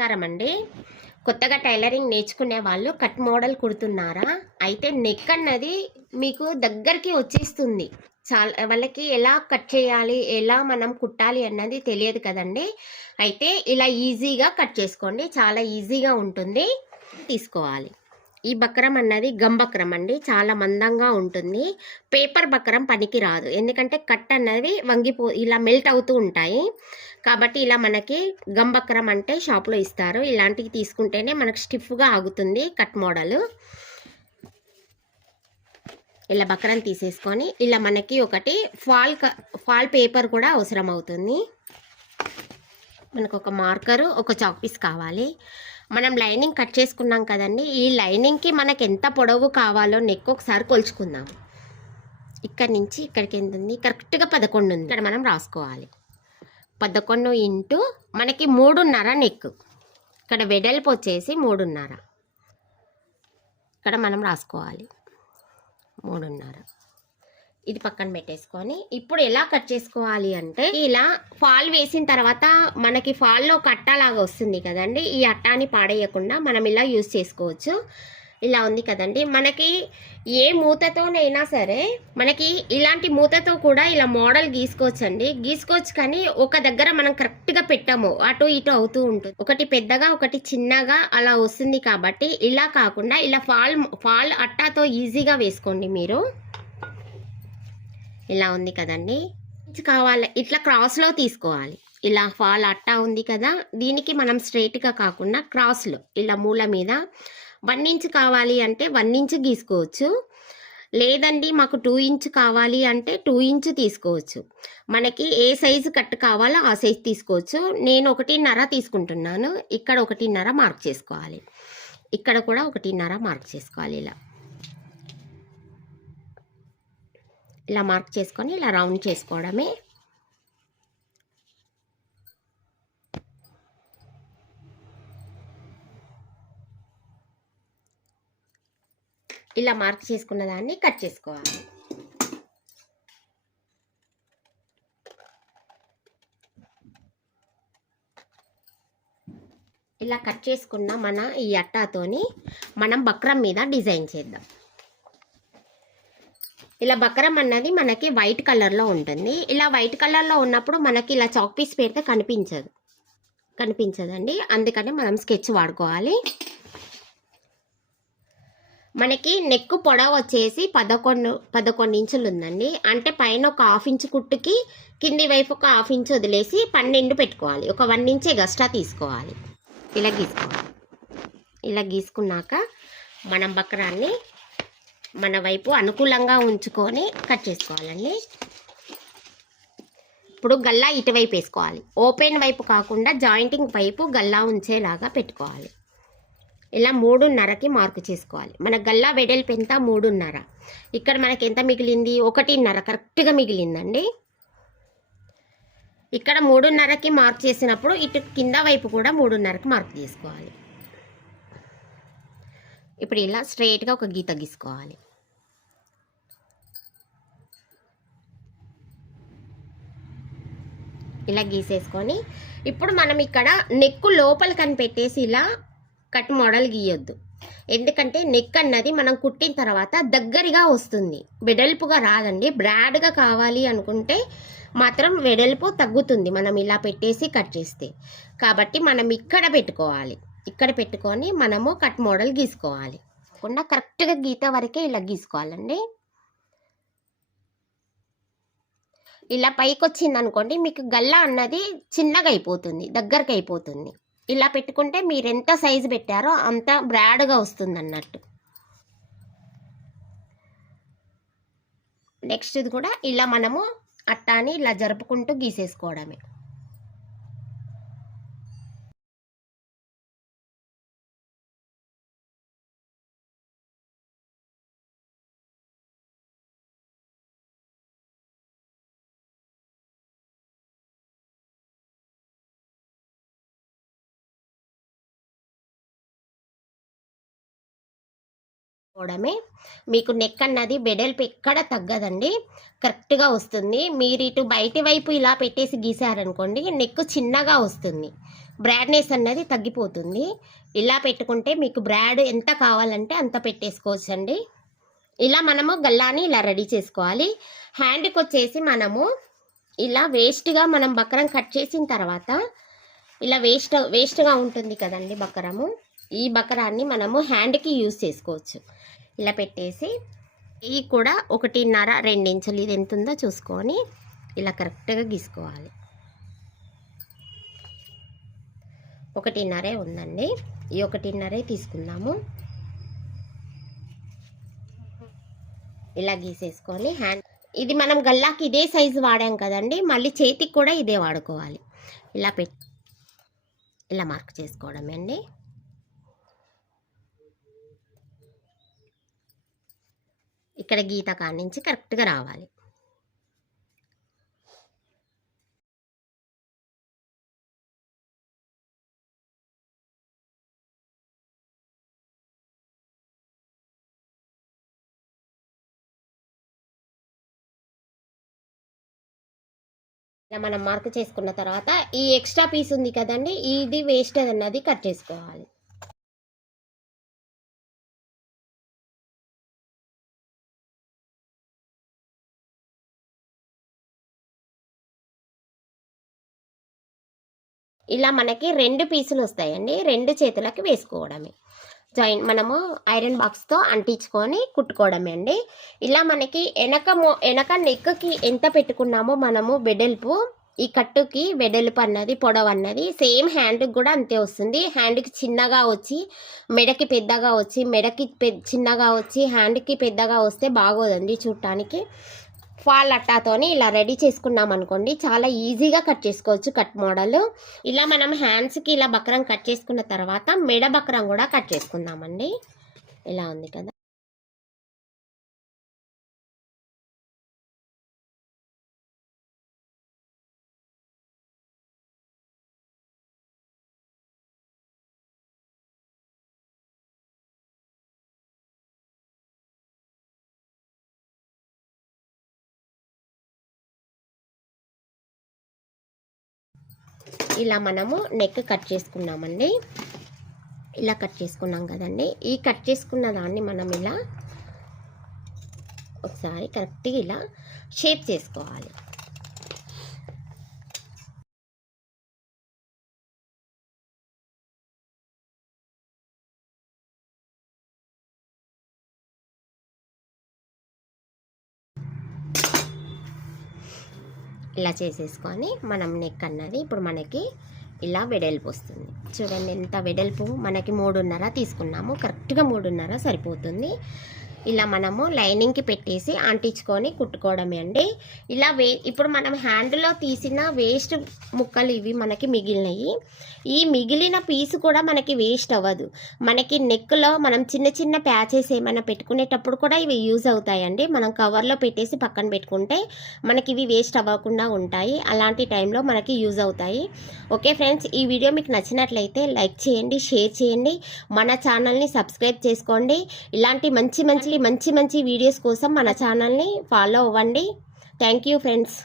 నమస్కారం అండి. కొత్తగా టైలరింగ్ నేర్చుకునే వాళ్ళు కట్ మోడల్ కుడుతున్నారా? అయితే నెక్ అన్నది మీకు దగ్గరికి వచ్చేస్తుంది. చాలా వాళ్ళకి ఎలా కట్ చేయాలి ఎలా మనం కుట్టాలి అన్నది తెలియదు కదండి. అయితే ఇలా ఈజీగా కట్ చేసుకోండి. చాలా ఈజీగా ఉంటుంది. తీసుకోవాలి. ఈ బక్రం అన్నది గంబక్రం అండి. చాలా మందంగా ఉంటుంది. పేపర్ బక్రం పనికి రాదు. ఎందుకంటే కట్ అన్నది వంగిపో ఇలా మెల్ట్ అవుతూ ఉంటాయి. కాబట్టి ఇలా మనకి గంబక్రం బక్రం అంటే షాప్లో ఇస్తారు. ఇలాంటివి తీసుకుంటేనే మనకు స్టిఫ్గా ఆగుతుంది కట్ మోడల్. ఇలా బక్రం తీసేసుకొని ఇలా మనకి ఒకటి ఫాల్ క- ఫాల్ పేపర్ కూడా అవసరం అవుతుంది మనకు ఒక మార్కరు ఒక చాక్ పీస్ కావాలి. మనం లైనింగ్ కట్ చేసుకున్నాం కదండి ఈ లైనింగ్కి మనకు ఎంత పొడవు కావాలో నెక్ ఒకసారి కొలుచుకుందాం. ఇక్కడ నుంచి ఇక్కడికి ఎంత ఉంది? కరెక్ట్గా పదకొండు ఉంది. ఇక్కడ మనం రాసుకోవాలి. పదకొండు ఇంటూ మనకి మూడున్నర నెక్ ఇక్కడ వెడల్పు వచ్చేసి మూడున్నర. ఇక్కడ మనం రాసుకోవాలి. మూడున్నర. ఇది పక్కన పెట్టేసుకొని ఇప్పుడు ఎలా కట్ చేసుకోవాలి అంటే ఇలా ఫాల్ వేసిన తర్వాత మనకి ఫాల్లో ఒక అట్టలాగా వస్తుంది కదండి. ఈ అట్టాని పాడేయకుండా మనం ఇలా యూస్ చేసుకోవచ్చు. ఇలా ఉంది కదండి. మనకి ఏ మూతతోనైనా సరే మనకి ఇలాంటి మూతతో కూడా ఇలా మోడల్ గీసుకోవచ్చు అండి గీసుకోవచ్చు కానీ ఒక దగ్గర మనం కరెక్ట్గా పెట్టాము. అటు ఇటు అవుతూ ఉంటుంది. ఒకటి పెద్దగా ఒకటి చిన్నగా అలా వస్తుంది కాబట్టి ఇలా కాకుండా ఇలా ఫాల్ ఫాల్ అట్టాతో ఈజీగా వేసుకోండి మీరు. ఇలా ఉంది కదండి. కావాలి ఇట్లా క్రాస్లో తీసుకోవాలి. ఇలా ఫాల్ అట్టా ఉంది కదా దీనికి మనం స్ట్రైట్గా కాకుండా క్రాస్లో ఇలా మూల మీద వన్ ఇంచ్ కావాలి అంటే వన్ ఇంచ్ గీసుకోవచ్చు. లేదండి మాకు టూ ఇంచ్ కావాలి అంటే టూ ఇంచ్ తీసుకోవచ్చు. మనకి ఏ సైజు కట్ కావాలో ఆ సైజు తీసుకోవచ్చు. నేను ఒకటిన్నర తీసుకుంటున్నాను. ఇక్కడ ఒకటిన్నర మార్క్ చేసుకోవాలి. ఇక్కడ కూడా ఒకటిన్నర మార్క్ చేసుకోవాలి ఇలా. ఇలా మార్క్ చేసుకొని ఇలా రౌండ్ చేసుకోవడమే. ఇలా మార్క్ చేసుకున్న దాన్ని కట్ చేసుకోవాలి. ఇలా కట్ చేసుకున్న మన ఈ అట్టాతోని మనం బక్రం మీద డిజైన్ చేద్దాం. ఇలా బకరం అన్నది మనకి వైట్ కలర్లో ఉంటుంది. ఇలా వైట్ కలర్లో ఉన్నప్పుడు మనకి ఇలా చాక్ పీస్ పెడితే కనిపించదు. కనిపించదండి. అందుకని మనం స్కెచ్ వాడుకోవాలి. మనకి నెక్ పొడవు వచ్చేసి పదకొండు పదకొండు ఇంచులు ఉందండి. అంటే పైన ఒక హాఫ్ ఇంచు కుట్టుకి కింది వైపు ఒక హాఫ్ ఇంచు వదిలేసి పన్నెండు పెట్టుకోవాలి. ఒక వన్ ఇంచ్ ఎగస్ట్రా తీసుకోవాలి. ఇలా గీసుకోవాలి. ఇలా గీసుకున్నాక మనం బక్రాన్ని మన వైపు అనుకూలంగా ఉంచుకొని కట్ చేసుకోవాలండి. ఇప్పుడు గల్లా ఇటువైపు వేసుకోవాలి. ఓపెన్ వైపు కాకుండా జాయింటింగ్ వైపు గల్లా ఉంచేలాగా పెట్టుకోవాలి. ఇలా మూడున్నరకి మార్కు చేసుకోవాలి. మన గల్లా వెడల్పు ఎంత? మూడున్నర. ఇక్కడ మనకి ఎంత మిగిలింది? ఒకటిన్నర. కరెక్ట్గా మిగిలిందండి. ఇక్కడ మూడున్నరకి మార్క్ చేసినప్పుడు ఇటు కింద వైపు కూడా మూడున్నరకి మార్క్ చేసుకోవాలి. ఇప్పుడు ఇలా స్ట్రైట్గా ఒక గీత గీసుకోవాలి. ఇలా గీసేసుకొని ఇప్పుడు మనం ఇక్కడ నెక్ లోపల కనిపెట్టేసి ఇలా కట్ మోడల్ గీయొద్దు. ఎందుకంటే నెక్ అన్నది మనం కుట్టిన తర్వాత దగ్గరగా వస్తుంది. వెడల్పుగా రాదండి. బ్రాడ్గా కావాలి అనుకుంటే మాత్రం వెడల్పు తగ్గుతుంది మనం ఇలా పెట్టేసి కట్ చేస్తే. కాబట్టి మనం ఇక్కడ పెట్టుకోవాలి. ఇక్కడ పెట్టుకొని మనము కట్ మోడల్ గీసుకోవాలి. కాకుండా కరెక్ట్గా గీత వరకే ఇలా గీసుకోవాలండి. ఇలా పైకి వచ్చింది అనుకోండి మీకు గల్లా అన్నది చిన్నగా అయిపోతుంది దగ్గరకు అయిపోతుంది. ఇలా పెట్టుకుంటే మీరు ఎంత సైజు పెట్టారో అంత బ్రాడ్గా వస్తుంది అన్నట్టు నెక్స్ట్ ఇది కూడా ఇలా మనము అట్టాని ఇలా జరుపుకుంటూ గీసేసుకోవడమే. చేసుకోవడమే. మీకు నెక్ అన్నది బెడల్పు ఎక్కడ తగ్గదండి. కరెక్ట్గా వస్తుంది. మీరు ఇటు బయటి వైపు ఇలా పెట్టేసి గీసారనుకోండి నెక్ చిన్నగా వస్తుంది. బ్రాడ్నెస్ అన్నది తగ్గిపోతుంది. ఇలా పెట్టుకుంటే మీకు బ్రాడ్ ఎంత కావాలంటే అంత పెట్టేసుకోవచ్చండి. ఇలా మనము గల్లాని ఇలా రెడీ చేసుకోవాలి. హ్యాండ్కి వచ్చేసి మనము ఇలా వేస్ట్గా మనం బక్రం కట్ చేసిన తర్వాత ఇలా వేస్ట్ వేస్ట్గా ఉంటుంది కదండి బకరము. ఈ బకరాన్ని మనము హ్యాండ్కి యూజ్ చేసుకోవచ్చు. ఇలా పెట్టేసి ఇవి కూడా ఒకటిన్నర రెండించులు ఇది ఎంత ఉందో చూసుకొని ఇలా కరెక్ట్గా గీసుకోవాలి. ఒకటిన్నరే ఉందండి. ఈ ఒకటిన్నరే తీసుకుందాము. ఇలా గీసేసుకొని హ్యాండ్ ఇది మనం గల్లాకి ఇదే సైజు వాడాం కదండి మళ్ళీ చేతికి కూడా ఇదే వాడుకోవాలి. ఇలా పెట్టి ఇలా మార్క్ చేసుకోవడమే అండి ఇక్కడ గీత కాడి నుంచి కరెక్ట్గా రావాలి. ఇలా మనం మార్క్ చేసుకున్న తర్వాత ఈ ఎక్స్ట్రా పీస్ ఉంది కదండి ఇది వేస్ట్ అన్నది కట్ చేసుకోవాలి. ఇలా మనకి రెండు పీసులు వస్తాయండి. రెండు చేతులకి వేసుకోవడమే. జాయిన్ మనము ఐరన్ బాక్స్తో అంటించుకొని కుట్టుకోవడమే అండి. ఇలా మనకి వెనక మో వెనక నెక్కి ఎంత పెట్టుకున్నామో మనము బెడెల్పు ఈ కట్టుకి వెడల్పు అన్నది పొడవు అన్నది సేమ్ హ్యాండ్కి కూడా అంతే వస్తుంది. హ్యాండ్కి చిన్నగా వచ్చి మెడకి పెద్దగా వచ్చి మెడకి చిన్నగా వచ్చి హ్యాండ్కి పెద్దగా వస్తే బాగోదండి చూడటానికి. ఫాల్ అట్టాతోని ఇలా రెడీ చేసుకున్నాం అనుకోండి చాలా ఈజీగా కట్ చేసుకోవచ్చు కట్ మోడల్. ఇలా మనం హ్యాండ్స్కి ఇలా బక్రం కట్ చేసుకున్న తర్వాత మెడ బక్రం కూడా కట్ చేసుకుందామండి. ఇలా ఉంది కదా. ఇలా మనము నెక్ కట్ చేసుకున్నామండి. ఇలా కట్ చేసుకున్నాం కదండి. ఈ కట్ చేసుకున్న దాన్ని మనం ఇలా ఒకసారి కరెక్ట్గా ఇలా షేప్ చేసుకోవాలి. ఇలా చేసేసుకొని మనం నెక్ అన్నది ఇప్పుడు మనకి ఇలా వెడల్పు వస్తుంది చూడండి ఎంత వెడల్పు. మనకి మూడున్నర తీసుకున్నాము. కరెక్ట్గా మూడున్నర సరిపోతుంది. ఇలా మనము లైనింగ్కి పెట్టేసి అంటించుకొని కుట్టుకోవడమే అండి. ఇలా వే ఇప్పుడు మనం హ్యాండ్లో తీసిన వేస్ట్ ముక్కలు ఇవి మనకి మిగిలినవి ఈ మిగిలిన పీసు కూడా మనకి వేస్ట్ అవ్వదు. మనకి నెక్లో మనం చిన్న చిన్న ప్యాచెస్ ఏమైనా పెట్టుకునేటప్పుడు కూడా ఇవి యూజ్ అవుతాయండి. మనం కవర్లో పెట్టేసి పక్కన పెట్టుకుంటే మనకి ఇవి వేస్ట్ అవ్వకుండా ఉంటాయి. అలాంటి టైంలో మనకి యూజ్ అవుతాయి. ఓకే ఫ్రెండ్స్ ఈ వీడియో మీకు నచ్చినట్లయితే లైక్ చేయండి షేర్ చేయండి. మన ఛానల్ని సబ్స్క్రైబ్ చేసుకోండి. ఇలాంటి మంచి మంచి మంచి మంచి వీడియోస్ కోసం మన ఛానల్ని ఫాలో అవ్వండి. Thank you friends.